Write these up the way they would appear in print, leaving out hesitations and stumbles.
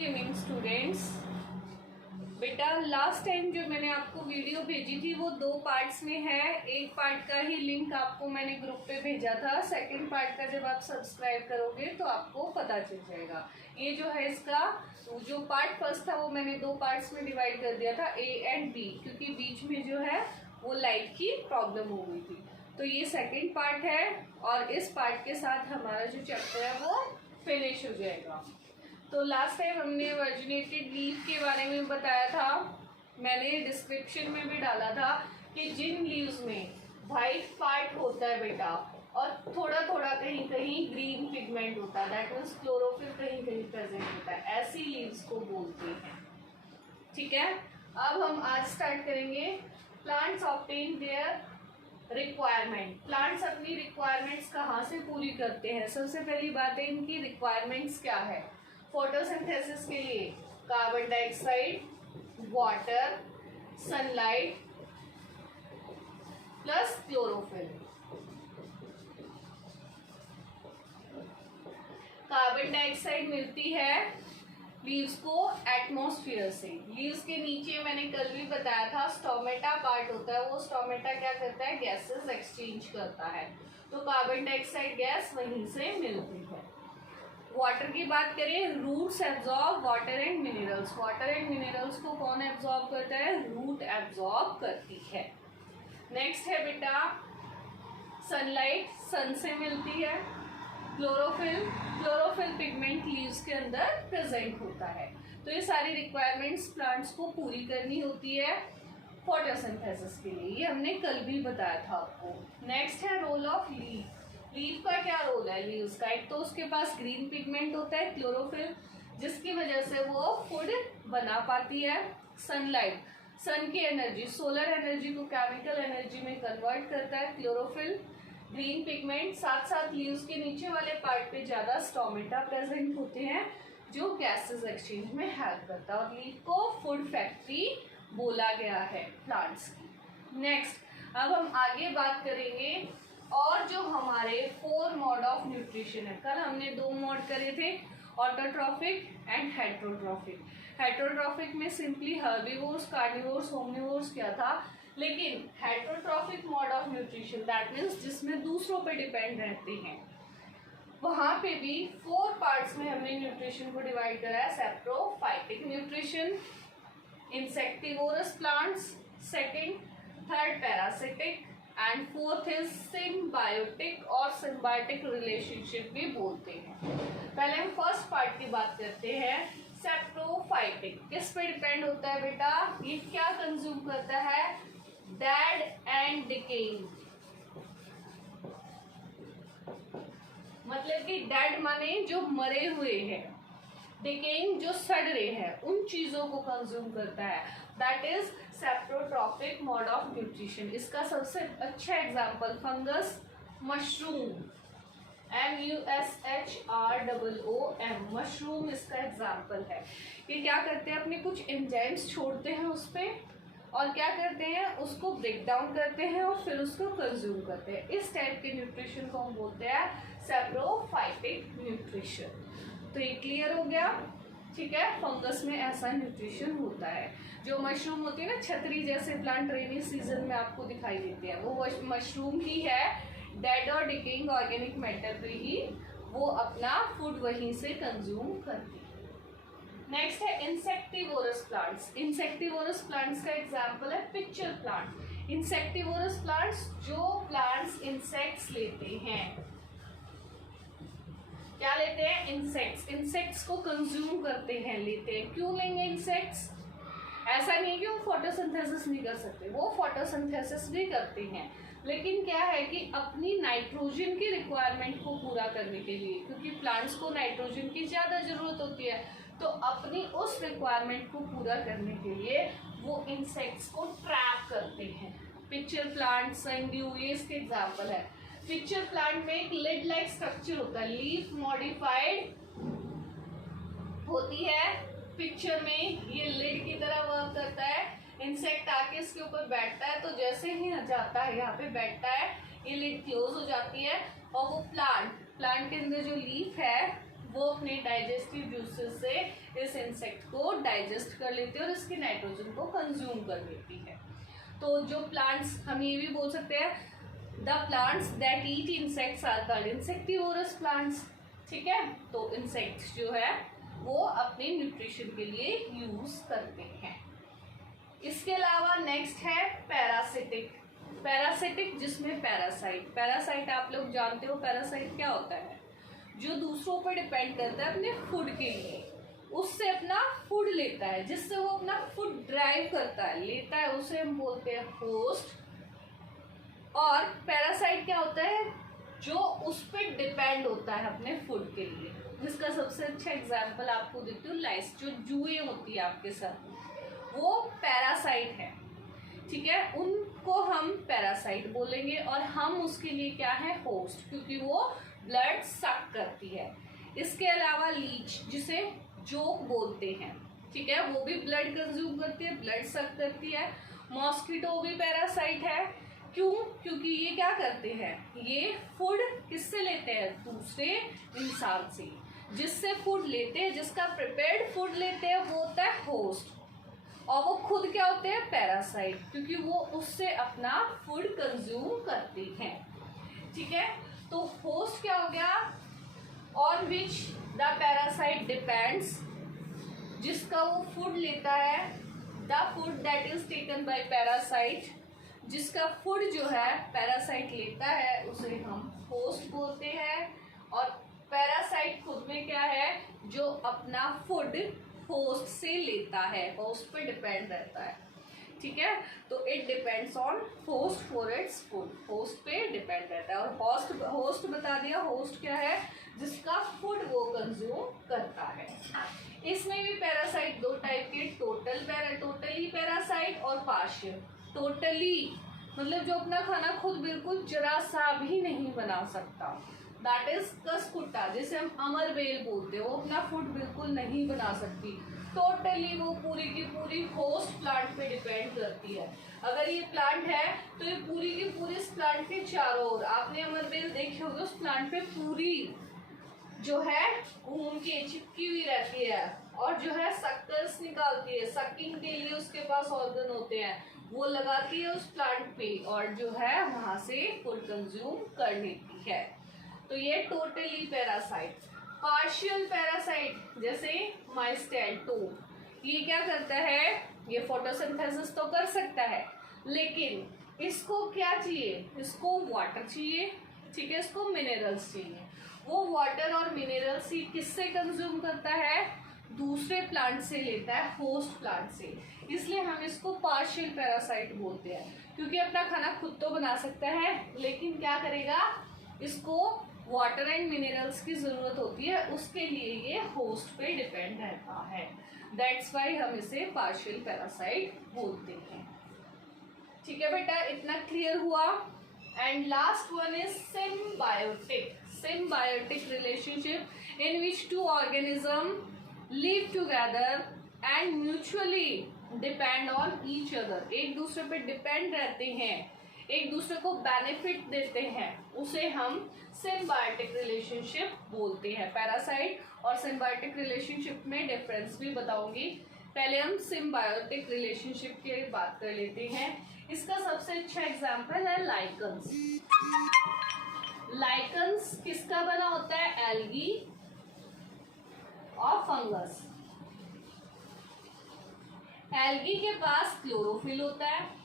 Evening students. बेटा last time जो मैंने आपको वीडियो भेजी थी वो दो पार्ट्स में है। एक पार्ट का ही लिंक आपको मैंने ग्रुप पे भेजा था। सेकंड पार्ट का जब आप सब्सक्राइब करोगे तो आपको पता चल जाएगा। ये जो है इसका जो पार्ट फर्स्ट था वो मैंने दो पार्ट्स में डिवाइड कर दिया था, ए एंड बी, क्योंकि बीच में जो है वो लाइट की प्रॉब्लम हो गई थी। तो ये सेकेंड पार्ट है और इस पार्ट के साथ हमारा जो चैप्टर है वो फिनिश हो जाएगा। तो लास्ट टाइम हमने वर्जिनेटेड लीफ के बारे में बताया था। मैंने डिस्क्रिप्शन में भी डाला था कि जिन लीव्स में वाइट पार्ट होता है बेटा और थोड़ा थोड़ा कहीं कहीं ग्रीन पिगमेंट होता है, दैट मीन्स क्लोरोफिल कहीं कहीं प्रेजेंट होता है, ऐसी लीव्स को बोलते हैं। ठीक है, अब हम आज स्टार्ट करेंगे plants obtain their requirement. Plants अपनी रिक्वायरमेंट्स कहाँ से पूरी करते हैं? सबसे पहली बात है इनकी रिक्वायरमेंट्स क्या है। फोटोसिंथेसिस के लिए carbon dioxide, water, sunlight plus chlorophyll. Carbon dioxide मिलती है लीव्स को एटमॉस्फेयर से। लीव्स के नीचे मैंने कल भी बताया था स्टोमेटा पार्ट होता है, वो स्टोमेटा क्या करता है, गैसेस एक्सचेंज करता है, तो कार्बन डाइऑक्साइड गैस वहीं से मिलती है। वाटर की बात करें, roots absorb water and minerals. Water and minerals को कौन एब्जॉर्ब करता है? रूट एब्जॉर्ब करती है। नेक्स्ट है बेटा सनलाइट, सन से मिलती है। क्लोरोफिल, क्लोरोफिल पिगमेंट लीव्स के अंदर प्रेजेंट होता है। तो ये सारी रिक्वायरमेंट्स प्लांट्स को पूरी करनी होती है फोटोसिंथेसिस के लिए, ये हमने कल भी बताया था आपको। नेक्स्ट है रोल ऑफ लीफ। लीफ का क्या रोल है लीव्स का? एक तो उसके पास ग्रीन पिगमेंट होता है क्लोरोफिल, जिसकी वजह से वो फूड बना पाती है। सनलाइट, सन की एनर्जी, सोलर एनर्जी को केमिकल एनर्जी में कन्वर्ट करता है क्लोरोफिल। ग्रीन पिगमेंट, साथ साथ लीव्स के नीचे वाले पार्ट पे ज्यादा स्टोमेटा प्रेजेंट होते हैं जो गैसेस एक्सचेंज में हेल्प करता है, और लीफ को फूड फैक्ट्री बोला गया है प्लांट्स की। नेक्स्ट, अब हम आगे बात करेंगे और जो हमारे 4 मोड ऑफ न्यूट्रिशन है। कल हमने 2 मोड करे थे, ऑटोट्रॉफिक एंड हेट्रोट्रॉफिक। हेट्रोट्रॉफिक में सिंपली हर्बीवोर्स, कार्निवोर्स, ओमनिवोर्स क्या था, लेकिन heterotrophic mode of nutrition that means जिसमें दूसरों पे डिपेंड रहते हैं, वहां पे भी 4 पार्ट्स में हमने न्यूट्रिशन को डिवाइड करा है। Saprophytic nutrition, insectivorous plants, second, third parasitic and fourth is symbiotic, और सिम्बायोटिक रिलेशनशिप भी बोलते हैं। पहले हम फर्स्ट पार्ट की बात करते हैं। सेप्रोफाइटिक किस पे डिपेंड होता है बेटा? ये क्या कंज्यूम करता है? डेड एंड डिकेइंग, मतलब कि डेड माने जो मरे हुए हैं, डिकेइंग जो सड़ रहे हैं, उन चीजों को कंज्यूम करता है। That is saprotrophic mode of nutrition. इसका सबसे अच्छा example fungus, mushroom, MUSHROOM, mushroom इसका एग्जांपल है। ये क्या करते हैं, अपने कुछ एंजाइम्स छोड़ते हैं उस पे और क्या करते हैं, उसको ब्रेक डाउन करते हैं और फिर उसको कंज्यूम करते हैं। इस टाइप के न्यूट्रिशन को हम बोलते हैं सेप्रोफाइटिक न्यूट्रिशन। तो ये क्लियर हो गया, ठीक है। फंगस में ऐसा न्यूट्रिशन होता है। जो मशरूम होती है ना, छतरी जैसे प्लांट रेनी सीजन में आपको दिखाई देते हैं, वो मशरूम ही है। डेड और डिकेइंग ऑर्गेनिक मैटर पे ही वो अपना फूड वहीं से कंज्यूम करती है। नेक्स्ट है इंसेक्टिवोरस प्लांट्स। इंसेक्टिवोरस प्लांट्स का एग्जांपल है पिक्चर प्लांट। इंसेक्टिवोरस प्लांट्स जो प्लांट्स इंसेक्ट्स लेते हैं, क्या लेते हैं? इंसेक्ट्स। इंसेक्ट्स को कंज्यूम करते हैं, लेते हैं। क्यों लेंगे इंसेक्ट्स? ऐसा नहीं कि वो फोटोसिंथेसिस नहीं कर सकते, वो फोटोसिंथेसिस भी करते हैं, लेकिन क्या है कि अपनी नाइट्रोजन की रिक्वायरमेंट को पूरा करने के लिए, क्योंकि प्लांट्स को नाइट्रोजन की ज्यादा जरूरत होती है, तो अपनी उस रिक्वायरमेंट को पूरा करने के लिए वो इंसेक्ट्स को ट्रैप करते हैं। पिक्चर प्लांट, सनड्यू, ये इसके एग्जाम्पल है। पिक्चर प्लांट में एक लिड लाइक स्ट्रक्चर होता है, लीफ मॉडिफाइड होती है। पिक्चर में ये लिड की तरह वर्क करता है। इंसेक्ट आके इसके ऊपर बैठता है, तो जैसे ही जाता है यहाँ पे बैठता है, ये लिड क्लोज हो जाती है और वो प्लांट के अंदर जो लीफ है वो अपने डाइजेस्टिव जूसेस से इस इंसेक्ट को डाइजेस्ट कर लेती है और इसके नाइट्रोजन को कंज्यूम कर लेती है। तो जो प्लांट्स, हम ये भी बोल सकते हैं the plants that eat insects are called insectivorous plants. ठीक है, तो इंसेक्ट्स जो है वो अपने न्यूट्रिशन के लिए यूज करते हैं। इसके अलावा नेक्स्ट है पैरासिटिक। पैरासिटिक जिसमें पैरासाइट, पैरासाइट आप लोग जानते हो पैरासाइट क्या होता है, जो दूसरों पर डिपेंड करता है अपने फूड के लिए, उससे अपना फूड लेता है, जिससे वो अपना फूड ड्राइव करता है, लेता है, उसे हम बोलते हैं होस्ट। और पैरासाइट क्या होता है, जो उस पर डिपेंड होता है अपने फूड के लिए। जिसका सबसे अच्छा एग्जाम्पल आपको देती हूँ, लाइस, जो जुएं होती है आपके साथ, वो पैरासाइट है। ठीक है, उनको हम पैरासाइट बोलेंगे और हम उसके लिए क्या है, होस्ट, क्योंकि वो ब्लड सक करती है। इसके अलावा लीच, जिसे जोक बोलते हैं, ठीक है, वो भी ब्लड कंज्यूम करती है, ब्लड सक करती है। मॉस्किटो भी पैरासाइट है। क्यों? क्योंकि ये क्या करते हैं, ये फूड किससे लेते हैं, दूसरे इंसान से। जिससे फूड लेते हैं, जिसका प्रिपेयर्ड फूड लेते हैं, वो होता है होस्ट, और वो खुद क्या होते हैं, पैरासाइट, क्योंकि वो उससे अपना फूड कंज्यूम करते हैं। ठीक है, तो होस्ट क्या हो गया, on which the parasite depends, जिसका वो फूड लेता है, the food that is taken by parasite, जिसका फूड जो है पैरासाइट लेता है, उसे हम होस्ट बोलते हैं। और पैरासाइट खुद में क्या है, जो अपना फूड होस्ट से लेता है, होस्ट पे डिपेंड रहता है। ठीक है, तो it depends on host for its food, host पे डिपेंड रहता है। और होस्ट बता दिया, होस्ट क्या है, जिसका फूड वो कंज्यूम करता है। इसमें भी पैरासाइट दो टाइप के, टोटली पैरासाइट और पार्शियल। टोटली मतलब जो अपना खाना खुद बिल्कुल जरा सा भी नहीं बना सकता, दैट इज कसकुट्टा, जिसे हम अमरबेल बोलते हैं, वो अपना फूड बिल्कुल नहीं बना सकती। टोटली वो पूरी की पूरी होस्ट प्लांट पे डिपेंड करती है। अगर ये प्लांट है तो ये पूरी की पूरी इस प्लांट के चारों ओर, आपने अमरबेल देखी होगी, उस प्लांट पे पूरी जो है घूम के चिपकी हुई रहती है, और जो है सक्कर्स निकालती है, सकिंग के लिए उसके पास ऑर्गन होते हैं, वो लगाती है उस प्लांट पे, और जो है वहां से फूड कंज्यूम कर लेती है। तो ये टोटली पैरासाइट। पार्शियल पैरासाइट जैसे माइस्टेटो, ये क्या करता है, ये फोटोसिंथेसिस तो कर सकता है, लेकिन इसको क्या चाहिए, इसको वाटर चाहिए। ठीक है, इसको मिनरल्स चाहिए। वो वाटर और मिनरल्स ही किससे कंज्यूम करता है, दूसरे प्लांट से लेता है, होस्ट प्लांट से। इसलिए हम इसको पार्शियल पैरासाइट बोलते हैं, क्योंकि अपना खाना खुद तो बना सकता है, लेकिन क्या करेगा, इसको वाटर एंड मिनरल्स की जरूरत होती है, उसके लिए ये होस्ट पे डिपेंड रहता है। दैट्स वाई हम इसे पार्शियल पैरासाइट बोलते हैं। ठीक है बेटा, इतना क्लियर हुआ। And last one is symbiotic. Symbiotic relationship in which two organism live together and mutually depend on each other. एक दूसरे पे डिपेंड रहते हैं, एक दूसरे को बेनिफिट देते हैं, उसे हम सिम्बायोटिक रिलेशनशिप बोलते हैं। पैरासाइट और सिम्बायोटिक रिलेशनशिप में डिफरेंस भी बताऊंगी। पहले हम सिम्बायोटिक रिलेशनशिप की बात कर लेते हैं। इसका सबसे अच्छा एग्जांपल है लाइकन्स। लाइकन्स किसका बना होता है, एल्गी और फंगस। एल्गी के पास क्लोरोफिल होता है।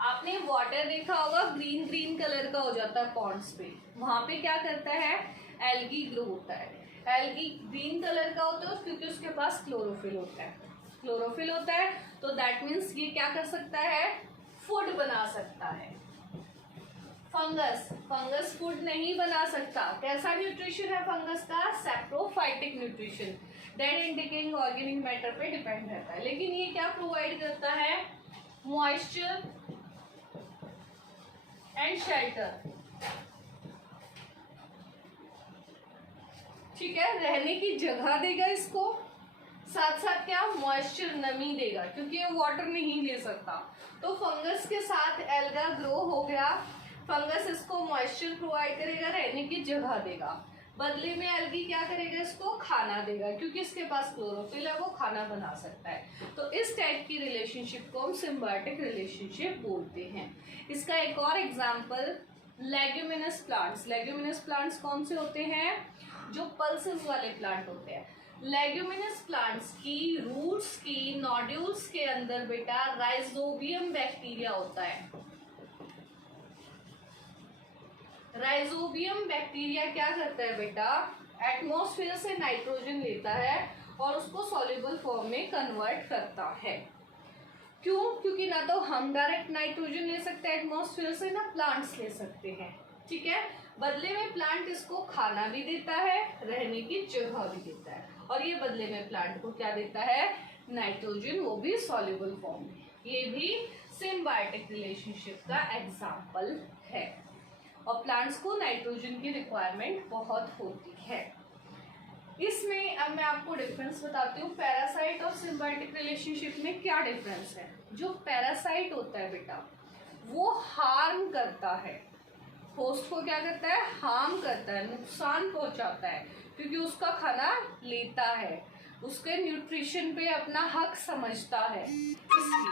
आपने वाटर देखा होगा, ग्रीन ग्रीन कलर का हो जाता है पॉन्ड्स पे, वहां पे क्या करता है, एल्गी ग्रो होता है। एल्गी ग्रीन कलर का होता है क्योंकि उसके पास क्लोरोफिल होता है। क्लोरोफिल होता है तो दैट मीन्स ये क्या कर सकता है, फूड बना सकता है। फंगस फूड नहीं बना सकता। कैसा न्यूट्रिशन है फंगस का, saprophytic nutrition, dead and decaying organic matter पे डिपेंड रहता है। लेकिन ये क्या प्रोवाइड करता है, मॉइस्चर एंड शेल्टर। ठीक है, रहने की जगह देगा इसको, साथ साथ क्या, मॉइस्चर, नमी देगा, क्योंकि ये वाटर नहीं ले सकता। तो फंगस के साथ एल्गा ग्रो हो गया। फंगस इसको मॉइस्चर प्रोवाइड करेगा, रहने की जगह देगा, बदले में एल्गी क्या करेगा, इसको खाना देगा, क्योंकि इसके पास क्लोरोफिल है, वो खाना बना सकता है। तो इस टाइप की रिलेशनशिप को हम सिम्बायोटिक रिलेशनशिप बोलते हैं। इसका एक और example leguminous plants. Leguminous plants कौन से होते हैं, जो पल्सेस वाले प्लांट होते हैं। लेग्यूमिनस प्लांट्स की रूट्स की नोड्यूल्स के अंदर बेटा राइजोबियम बैक्टीरिया होता है। राइजोबियम बैक्टीरिया क्या करता है बेटा, एटमॉस्फेयर से नाइट्रोजन लेता है और उसको सॉल्युबल फॉर्म में कन्वर्ट करता है। क्यों, क्योंकि ना तो हम डायरेक्ट नाइट्रोजन ले सकते हैं एटमॉस्फेयर से, ना प्लांट्स ले सकते हैं, ठीक है। बदले में प्लांट इसको खाना भी देता है, रहने की जगह भी देता है, और ये बदले में प्लांट को क्या देता है, नाइट्रोजन, वो भी सॉल्युबल फॉर्म में। ये भी सिम्बायोटिक रिलेशनशिप का एग्जाम्पल है, और प्लांट्स को नाइट्रोजन की रिक्वायरमेंट बहुत होती है। इसमें अब मैं आपको डिफरेंस बताती हूँ, पैरासाइट और सिम्बायोटिक रिलेशनशिप में क्या डिफरेंस है। जो पैरासाइट होता है बेटा, वो हार्म करता है, होस्ट को क्या करता है, हार्म करता है, नुकसान पहुंचाता है, क्योंकि उसका खाना लेता है, उसके न्यूट्रिशन पे अपना हक समझता है, इसलिए।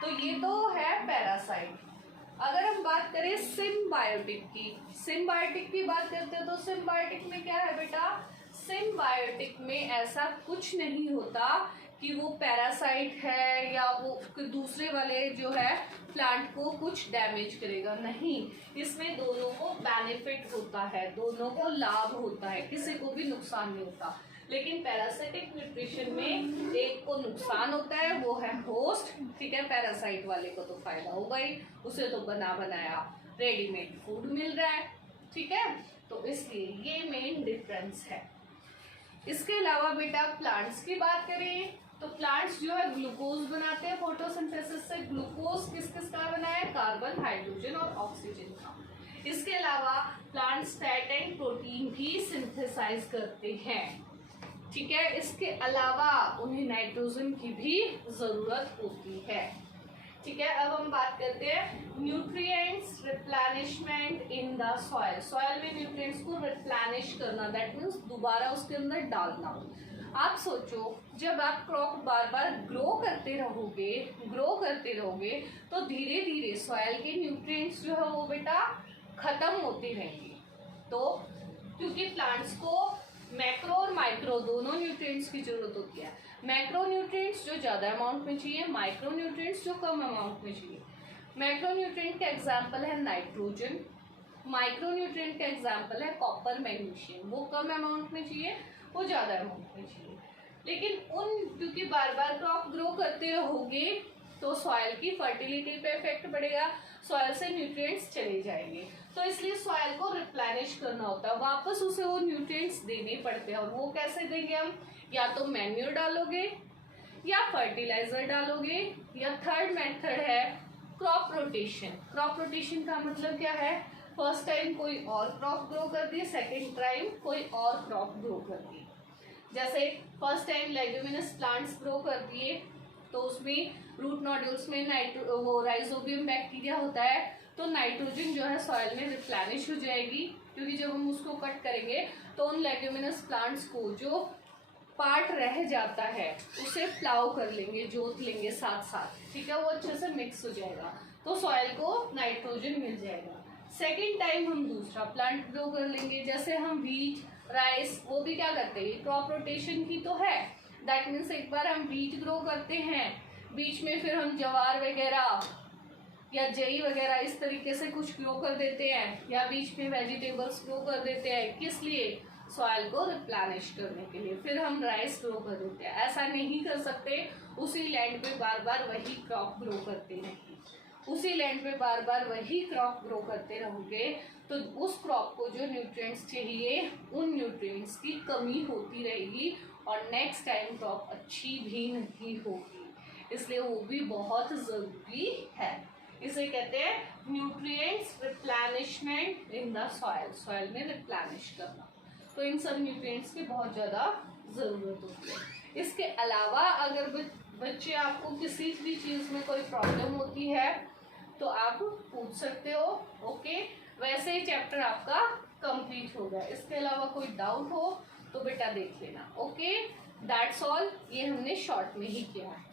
तो ये तो है पैरासाइट। अगर हम बात करें सिम्बायोटिक की बात करते हैं, तो सिम्बायोटिक में क्या है बेटा, सिम्बायोटिक में ऐसा कुछ नहीं होता कि वो पैरासाइट है या वो दूसरे वाले जो है प्लांट को कुछ डैमेज करेगा, नहीं। इसमें दोनों को बेनिफिट होता है, दोनों को लाभ होता है, किसी को भी नुकसान नहीं होता। लेकिन पैरासिटिक न्यूट्रिशन में एक को नुकसान होता है, वो है होस्ट, ठीक है। पैरासाइट वाले को तो फायदा होगा ही, उसे तो बना बनाया रेडीमेड फूड मिल रहा है, ठीक है। तो इसलिए ये मेन डिफरेंस है। इसके अलावा बेटा प्लांट्स की बात करें तो प्लांट्स जो है ग्लूकोज बनाते हैं फोटोसिंथेसिस से। ग्लूकोज किस किस का बना है, कार्बन, हाइड्रोजन और ऑक्सीजन का। इसके अलावा प्लांट्स फैट एंड प्रोटीन भी सिंथेसाइज करते हैं, ठीक है। इसके अलावा उन्हें नाइट्रोजन की भी जरूरत होती है, ठीक है। अब हम बात करते हैं nutrients replenishment in the soil. Soil में न्यूट्रिएंट्स को रिप्लेनिश करना, दैट मीन्स दोबारा उसके अंदर डालना। आप सोचो, जब आप क्रॉप बार बार ग्रो करते रहोगे तो धीरे धीरे सॉइल के न्यूट्रिएंट्स जो है वो बेटा खत्म होते रहेंगे। तो क्योंकि प्लांट्स को मैक्रो और माइक्रो दोनों न्यूट्रिएंट्स की जरूरत होती है। मैक्रो न्यूट्रिएंट्स जो ज्यादा अमाउंट में चाहिए, माइक्रो न्यूट्रिएंट्स जो कम अमाउंट में चाहिए। मैक्रो न्यूट्रिएंट का एग्जांपल है नाइट्रोजन, माइक्रो न्यूट्रिएंट का एग्जांपल है कॉपर, मैग्नीशियम। वो कम अमाउंट में चाहिए, वो ज्यादा अमाउंट में चाहिए। लेकिन क्योंकि बार बार क्रॉप ग्रो करते रहोगे तो सॉइल की फर्टिलिटी पे इफेक्ट पड़ेगा, सॉइल से न्यूट्रिएंट्स चले जाएंगे। तो इसलिए सॉइल को रिप्लेनिश करना होता है, वापस उसे वो न्यूट्रिएंट्स देने पड़ते हैं। और वो कैसे देंगे हम, या तो मैन्योर डालोगे या फर्टिलाइजर डालोगे, या थर्ड मेथड है क्रॉप रोटेशन। क्रॉप रोटेशन का मतलब क्या है, फर्स्ट टाइम कोई और क्रॉप ग्रो कर दी, सेकेंड टाइम कोई और क्रॉप ग्रो कर दी। जैसे first time leguminous plants grow कर दिए तो उसमें रूट नोड्यूल्स में वो राइजोबियम बैक्टीरिया होता है, तो नाइट्रोजन जो है सॉइल में रिप्लेनिश हो जाएगी, क्योंकि जब हम उसको कट करेंगे तो उन लेग्यूमिनस प्लांट्स को जो पार्ट रह जाता है उसे प्लाउ कर लेंगे, जोत लेंगे साथ साथ, ठीक है। वो अच्छे से मिक्स हो जाएगा तो सॉइल को नाइट्रोजन मिल जाएगा। सेकेंड टाइम हम दूसरा प्लांट ग्रो कर लेंगे, जैसे हम व्हीट, राइस, वो भी क्या करते हैं, क्रॉप रोटेशन की तो है। दैट मीन्स एक बार हम व्हीट ग्रो करते हैं, बीच में फिर हम ज्वार वगैरह या जई वगैरह इस तरीके से कुछ ग्रो कर देते हैं, या बीच में वेजिटेबल्स ग्रो कर देते हैं। किस लिए, सॉइल को रिप्लेनिश करने के लिए। फिर हम राइस ग्रो कर देते हैं। ऐसा नहीं कर सकते, उसी लैंड पे बार बार वही क्रॉप ग्रो करते रहेंगे, उसी लैंड पे बार बार वही क्रॉप ग्रो करते रहोगे तो उस क्रॉप को जो न्यूट्रिएंट्स चाहिए उन न्यूट्रिएंट्स की कमी होती रहेगी और नेक्स्ट टाइम क्रॉप अच्छी भी नहीं होगी। इसलिए वो भी बहुत जरूरी है। इसे कहते हैं nutrients replenishment in the soil, soil में रिप्लेनिश करना। तो इन सब न्यूट्रिएंट्स की बहुत ज़्यादा ज़रूरत होती है। इसके अलावा अगर बच्चे आपको किसी भी चीज़ में कोई प्रॉब्लम होती है तो आप पूछ सकते हो। ओके, वैसे ही चैप्टर आपका कंप्लीट हो गया। इसके अलावा कोई डाउट हो तो बेटा देख लेना। Okay, that's all. ये हमने शॉर्ट में ही किया है।